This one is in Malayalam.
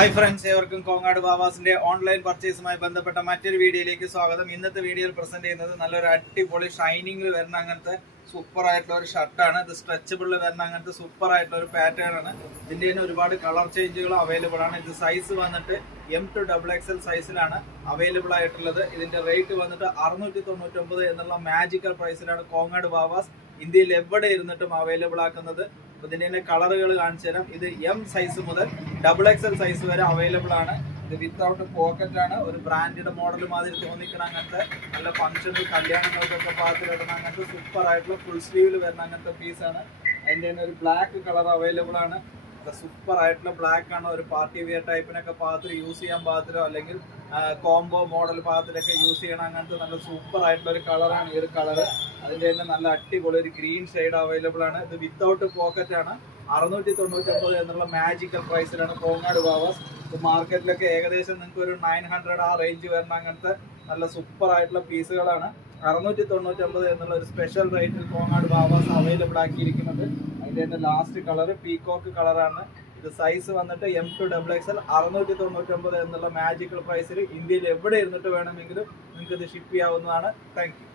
ഹായ് ഫ്രണ്ട്സ്, ഏവർക്കും കോങ്ങാട് ബാവാസിന്റെ ഓൺലൈൻ പർച്ചേസുമായി ബന്ധപ്പെട്ട മറ്റൊരു വീഡിയോയിലേക്ക് സ്വാഗതം. ഇന്നത്തെ വീഡിയോയിൽ പ്രസന്റ് ചെയ്യുന്നത് നല്ലൊരു അടിപൊളി ഷൈനിങ്ങിൽ വരുന്ന അങ്ങനത്തെ സൂപ്പർ ആയിട്ടുള്ള ഒരു ഷർട്ടാണ്. ഇത് സ്ട്രെച്ചബിളിൽ വരുന്ന അങ്ങനത്തെ സൂപ്പർ ആയിട്ടുള്ള ഒരു പാറ്റേൺ ആണ്. ഇതിന്റെ തന്നെ ഒരുപാട് കളർ ചേഞ്ചുകൾ അവൈലബിൾ ആണ്. ഇത് സൈസ് വന്നിട്ട് M to XXL സൈസിലാണ് അവൈലബിൾ ആയിട്ടുള്ളത്. ഇതിന്റെ റേറ്റ് വന്നിട്ട് 699 എന്നുള്ള മാജിക്കൽ പ്രൈസിലാണ് കോങ്ങാട് ബാവാസ് ഇന്ത്യയിൽ എവിടെ ഇരുന്നിട്ടും അവൈലബിൾ ആക്കുന്നത്. ഇതിന്റെ കളറുകൾ കാണിച്ചു തരാം. ഇത് M സൈസ് മുതൽ XXL സൈസ് വരെ അവൈലബിൾ ആണ്. ഇത് വിത്തൗട്ട് പോക്കറ്റ് ആണ്. ഒരു ബ്രാൻഡിന്റെ മോഡൽ മാതിരി തോന്നിക്കണം. അങ്ങനത്തെ നല്ല ഫംഗ്ഷനിൽ കല്യാണങ്ങൾക്കൊക്കെ പാത്രമിടുന്ന അങ്ങനത്തെ സൂപ്പർ ആയിട്ടുള്ള ഫുൾ സ്ലീവിൽ വരുന്ന അങ്ങനത്തെ പീസാണ്. അതിന്റെ തന്നെ ഒരു ബ്ലാക്ക് കളർ അവൈലബിൾ ആണ്. സൂപ്പർ ആയിട്ടുള്ള ബ്ലാക്ക് ആണ്. ഒരു പാർട്ടി വെയർ ടൈപ്പിനൊക്കെ പാത്രം യൂസ് ചെയ്യാൻ പാത്രം അല്ലെങ്കിൽ കോംബോ മോഡൽ പാത്രത്തിലൊക്കെ യൂസ് ചെയ്യണം. അങ്ങനത്തെ നല്ല സൂപ്പർ ആയിട്ടുള്ള ഒരു കളറാണ് ഈ ഒരു കളറ്. അതിന്റെ തന്നെ നല്ല അടിപൊളി ഒരു ഗ്രീൻ ഷെയ്ഡ് അവൈലബിൾ ആണ്. ഇത് വിത്തൗട്ട് പോക്കറ്റ് ആണ്. 699 എന്നുള്ള മാജിക്കൽ പ്രൈസിലാണ് കോങ്ങാട് ബാവാസ്. ഇത് മാർക്കറ്റിലൊക്കെ ഏകദേശം നിങ്ങൾക്ക് ഒരു 900 ആ റേഞ്ച് വരുന്ന അങ്ങനത്തെ നല്ല സൂപ്പർ ആയിട്ടുള്ള പീസുകളാണ്. 699 എന്നുള്ള ഒരു സ്പെഷ്യൽ റേറ്റിൽ കോങ്ങാട് ബാവാസ് അവൈലബിൾ ആക്കിയിരിക്കുന്നത്. അതിന്റെ തന്നെ ലാസ്റ്റ് കളർ പീകോക്ക് കളറാണ്. ഇത് സൈസ് വന്നിട്ട് M to XXL 699 എന്നുള്ള മാജിക്കൽ പ്രൈസിൽ ഇന്ത്യയിൽ എവിടെ ഇരുന്നിട്ട് വേണമെങ്കിലും നിങ്ങൾക്ക് ഇത് ഷിപ്പ് ചെയ്യാവുന്നതാണ്. Thank you.